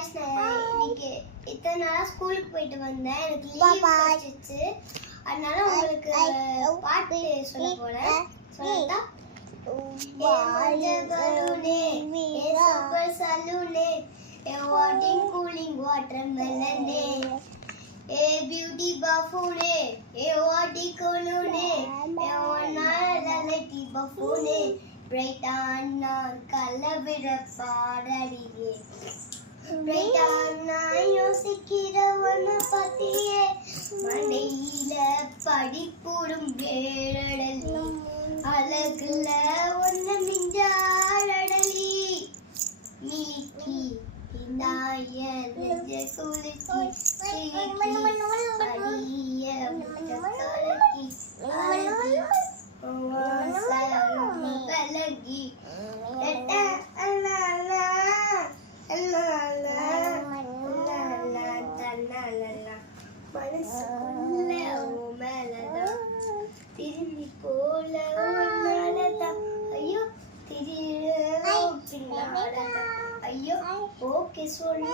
Guys, நான் இன்னைக்கு இத்தனை நாளா ஸ்கூலுக்கு போயிட்டு வந்தேன். எனக்கு லீவ் கிடைச்சிச்சு. அதனால உங்களுக்கு பாட்டு சொல்ல போறேன். சொல்லட்டா? சூப்பர் சலூனே, வாட்டிங் கூலிங் வாட்டர்மெலனே, ஏ பியூட்டி பஃபூனே, ஏ வாட்டி கொலூனே, ஏ ஒன்னாலட்டி பஃபூனே, பிரைட்டான் நான் கலவிட பாடடியே, பிரைட்டான் நான் யோசிக்கிறவன பத்தியே, மனையில படிப்புடும் வேடலி, அழகுல ஒன்ன மிஞ்சாடலி, மிக்கி நாய நெஞ்ச குலுக்கி சிரிக்கி அடிய முட்டக்கலக்கி அழகி வாசம் பலகி மனசுக்குள்ள மேலதான் திரும்பி போல உன்னாலதான், ஐயோ திடீர்னு பின்னாலதான், ஐயோ ஓகே சொல்ல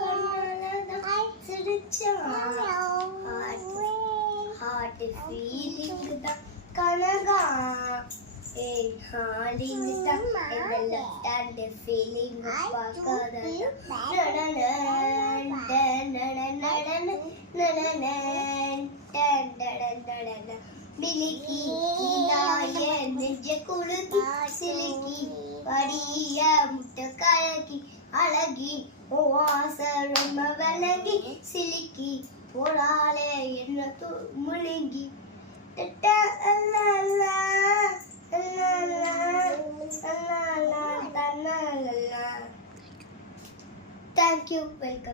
கண்ணாலதான் சிரிச்சான், ஹார்ட் ஃபீலிங் தான் கனகா, ஏய் ஹார்டிங் தான் இந்த லெஃப்ட் ஹேண்ட் ஃபீலிங் பார்க்காததான், மிலிக்கி நாய நெஞ்ச குலுக்கி சிலுக்கி படிய முட்டை கலக்கி அழகி வாச ரொம்ப விலகி சிலுக்கி போனாலே என்ன முழுங்கி தேங்க்யூ. வெல்கம்.